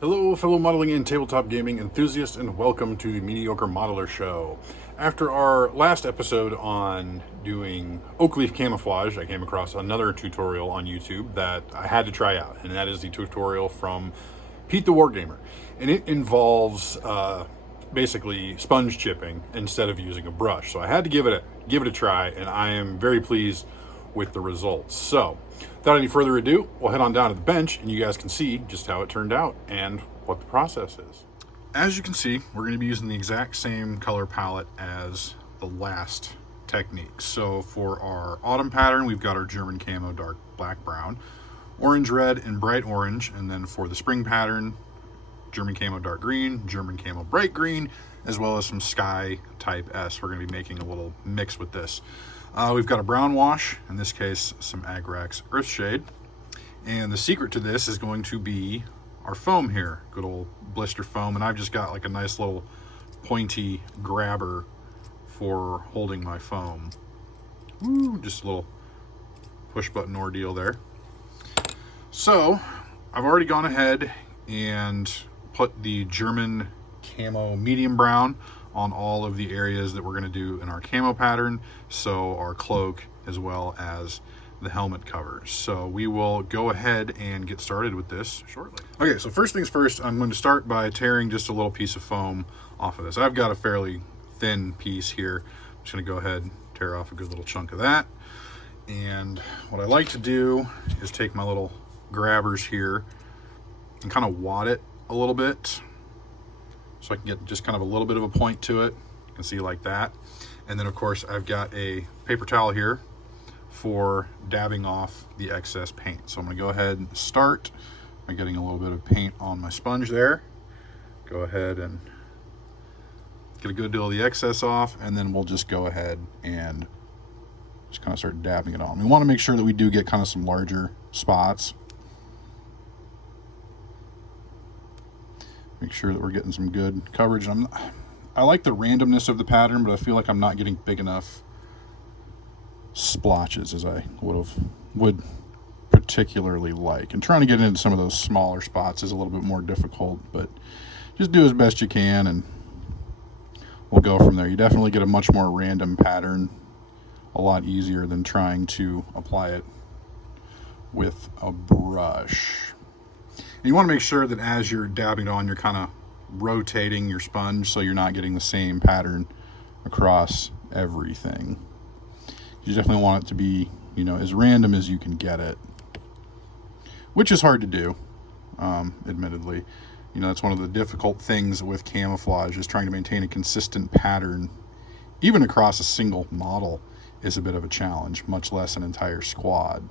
Hello, fellow modeling and tabletop gaming enthusiasts, and welcome to the Mediocre Modeler Show. After our last episode on doing oak leaf camouflage, I came across another tutorial on YouTube that I had to try out, and that is the tutorial from Pete The Wargamer. And it involves basically sponge chipping instead of using a brush. So I had to give it a try, and I am very pleased with the results. So, without any further ado, we'll head on down to the bench and you guys can see just how it turned out and what the process is. As you can see, we're going to be using the exact same color palette as the last technique. So for our autumn pattern, we've got our German camo dark black brown, orange red, and bright orange. And then for the spring pattern, German camo dark green, German camo bright green, as well as some sky type S. We're going to be making a little mix with this. We've got a brown wash, in this case some Agrax Earthshade, and the secret to this is going to be our foam here, good old blister foam, and I've just got like a nice little pointy grabber for holding my foam. Woo, just a little push button ordeal there. So I've already gone ahead and put the German camo medium brown on all of the areas that we're going to do in our camo pattern, so our cloak as well as the helmet covers. So we will go ahead and get started with this shortly. Okay, so first things first, I'm going to start by tearing just a little piece of foam off of this. I've got a fairly thin piece here. I'm just going to go ahead and tear off a good little chunk of that. And what I like to do is take my little grabbers here and kind of wad it a little bit, so I can get just kind of a little bit of a point to it. You can see like that. And then of course I've got a paper towel here for dabbing off the excess paint. So I'm gonna go ahead and start by getting a little bit of paint on my sponge there. Go ahead and get a good deal of the excess off, and then we'll just go ahead and just kind of start dabbing it on. We want to make sure that we do get kind of some larger spots. Make sure that we're getting some good coverage. I like the randomness of the pattern, but I feel like I'm not getting big enough splotches as I would particularly like. And trying to get into some of those smaller spots is a little bit more difficult, but just do as best you can and we'll go from there. You definitely get a much more random pattern, a lot easier than trying to apply it with a brush. And you want to make sure that as you're dabbing it on, you're kind of rotating your sponge so you're not getting the same pattern across everything. You definitely want it to be, you know, as random as you can get it, which is hard to do, admittedly. You know, that's one of the difficult things with camouflage, is trying to maintain a consistent pattern, even across a single model, is a bit of a challenge, much less an entire squad.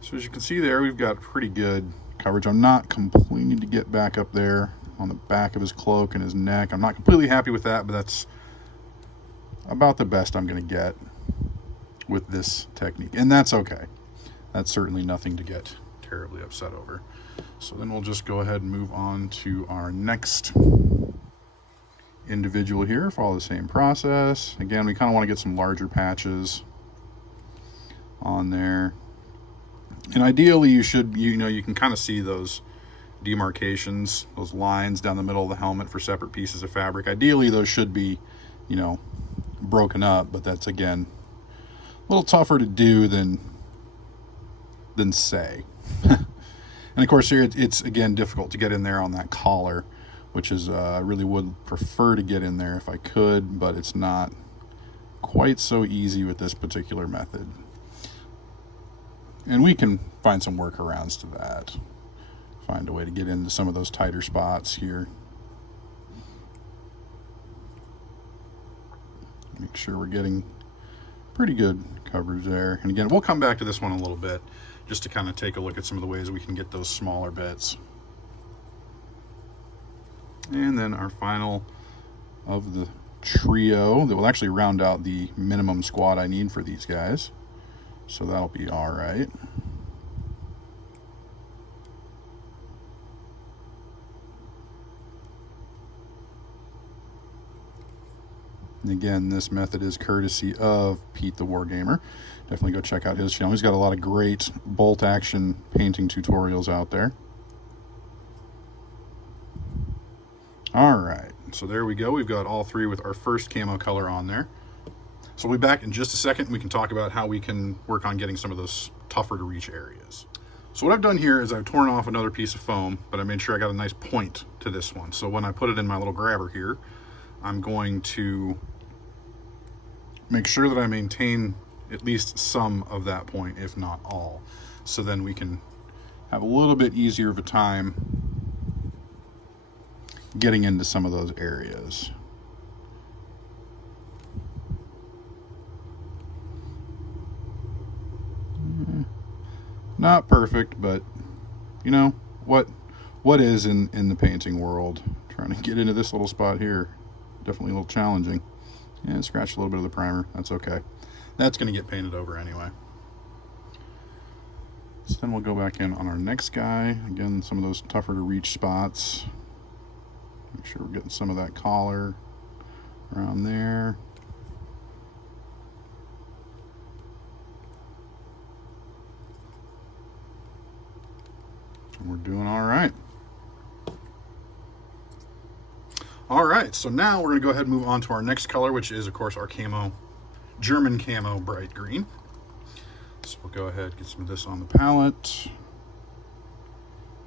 So as you can see there, we've got pretty good coverage. I'm not completely to get back up there on the back of his cloak and his neck. I'm not completely happy with that, but that's about the best I'm going to get with this technique. And that's okay. That's certainly nothing to get terribly upset over. So then we'll just go ahead and move on to our next individual here. Follow the same process. Again, we kind of want to get some larger patches on there. And ideally you should, you can kind of see those demarcations, those lines down the middle of the helmet for separate pieces of fabric. Ideally those should be, broken up, but that's, again, a little tougher to do than say. And of course here it's again difficult to get in there on that collar, which is I really would prefer to get in there if I could, but it's not quite so easy with this particular method. And we can find some workarounds to that. Find a way to get into some of those tighter spots here. Make sure we're getting pretty good coverage there. And again, we'll come back to this one a little bit just to kind of take a look at some of the ways we can get those smaller bits. And then our final of the trio that will actually round out the minimum squad I need for these guys. So that'll be all right. And again, this method is courtesy of Pete The Wargamer. Definitely go check out his channel. He's got a lot of great bolt action painting tutorials out there. All right, so there we go. We've got all three with our first camo color on there. So we'll be back in just a second. We can talk about how we can work on getting some of those tougher to reach areas. So what I've done here is I've torn off another piece of foam, but I made sure I got a nice point to this one. So when I put it in my little grabber here, I'm going to make sure that I maintain at least some of that point, if not all. So then we can have a little bit easier of a time getting into some of those areas. Not perfect, but you know what is in the painting world. Trying to get into this little spot here, definitely a little challenging. Yeah, scratch a little bit of the primer. That's okay. That's going to get painted over anyway. So then we'll go back in on our next guy. Again, some of those tougher to reach spots. Make sure we're getting some of that collar around there. And we're doing all right. All right, so now we're going to go ahead and move on to our next color, which is, of course, our camo, German camo bright green. So we'll go ahead and get some of this on the palette.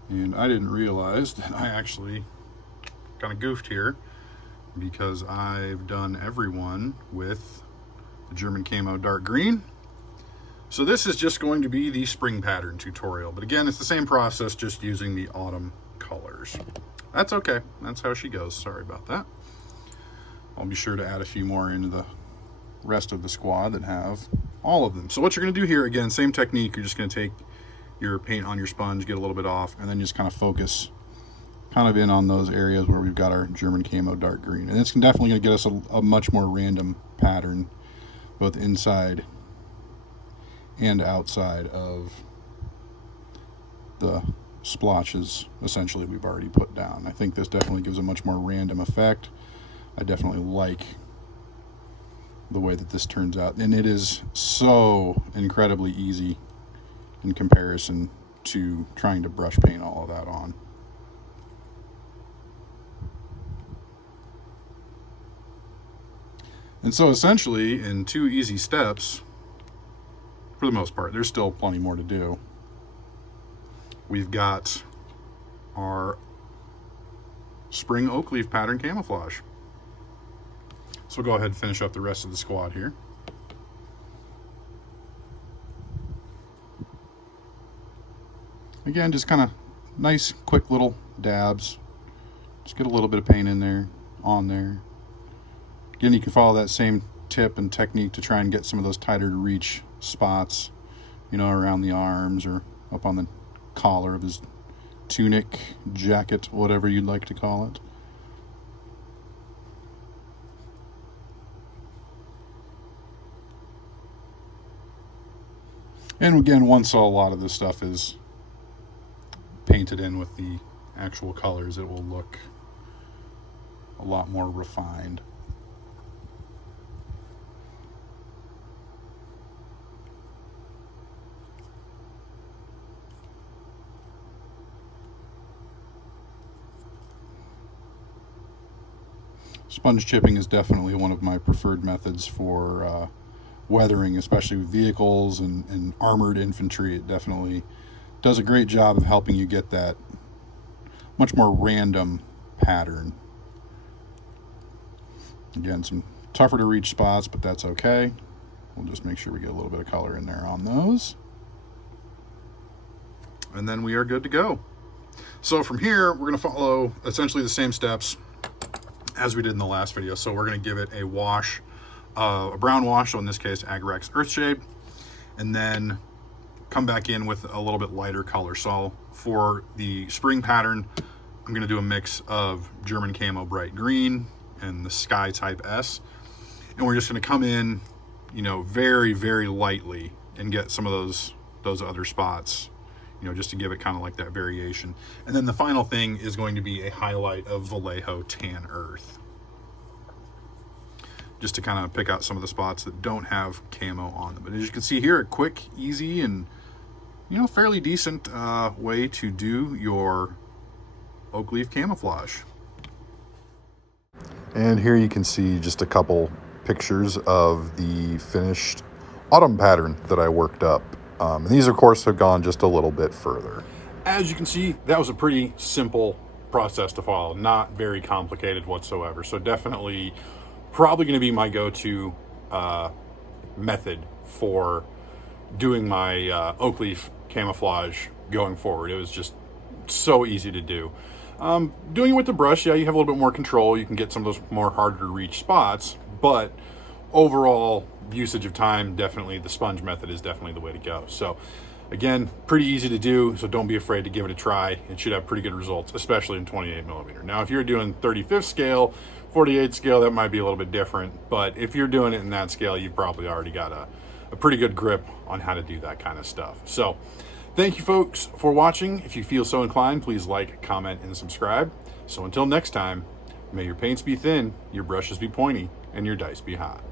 And I didn't realize that I actually kind of goofed here, because I've done everyone with the German camo dark green. So this is just going to be the spring pattern tutorial. But again, it's the same process, just using the autumn colors. That's okay. That's how she goes. Sorry about that. I'll be sure to add a few more into the rest of the squad that have all of them. So what you're going to do here, again, same technique. You're just going to take your paint on your sponge, get a little bit off, and then just kind of focus kind of in on those areas where we've got our German camo dark green. And it's definitely going to get us a much more random pattern, both inside and outside of the splotches essentially we've already put down. I think this definitely gives a much more random effect. I definitely like the way that this turns out, and it is so incredibly easy in comparison to trying to brush paint all of that on. And so essentially in 2 easy steps, for the most part, there's still plenty more to do. We've got our spring oak leaf pattern camouflage. So we'll go ahead and finish up the rest of the squad here. Again, just kind of nice, quick little dabs. Just get a little bit of paint in there, on there. Again, you can follow that same tip and technique to try and get some of those tighter to reach spots, you know, around the arms or up on the collar of his tunic, jacket, whatever you'd like to call it. And again, once a lot of this stuff is painted in with the actual colors, it will look a lot more refined. Sponge chipping is definitely one of my preferred methods for weathering, especially with vehicles and armored infantry. It definitely does a great job of helping you get that much more random pattern. Again, some tougher to reach spots, but that's okay. We'll just make sure we get a little bit of color in there on those. And then we are good to go. So from here, we're going to follow essentially the same steps as we did in the last video. So we're going to give it a wash, a brown wash, so in this case Agrax Earthshade, and then come back in with a little bit lighter color. So for the spring pattern, I'm going to do a mix of German camo bright green and the sky type S, and we're just going to come in, you know, very, very lightly and get some of those other spots, you know, just to give it kind of like that variation. And then the final thing is going to be a highlight of Vallejo Tan Earth, just to kind of pick out some of the spots that don't have camo on them. But as you can see here, a quick, easy, and, you know, fairly decent way to do your oak leaf camouflage. And here you can see just a couple pictures of the finished autumn pattern that I worked up. And these, of course, have gone just a little bit further. As you can see, that was a pretty simple process to follow, not very complicated whatsoever. So definitely probably going to be my go-to method for doing my oak leaf camouflage going forward. It was just so easy to do. Doing it with the brush, yeah, you have a little bit more control. You can get some of those more harder to reach spots, but overall usage of time, definitely the sponge method is definitely the way to go. So again, pretty easy to do, so don't be afraid to give it a try. It should have pretty good results, especially in 28 millimeter. Now, if you're doing 35th scale, 48 scale, that might be a little bit different, but if you're doing it in that scale, you've probably already got a pretty good grip on how to do that kind of stuff. So thank you folks for watching. If you feel so inclined, please like, comment, and subscribe. So until next time, may your paints be thin, your brushes be pointy, and your dice be hot.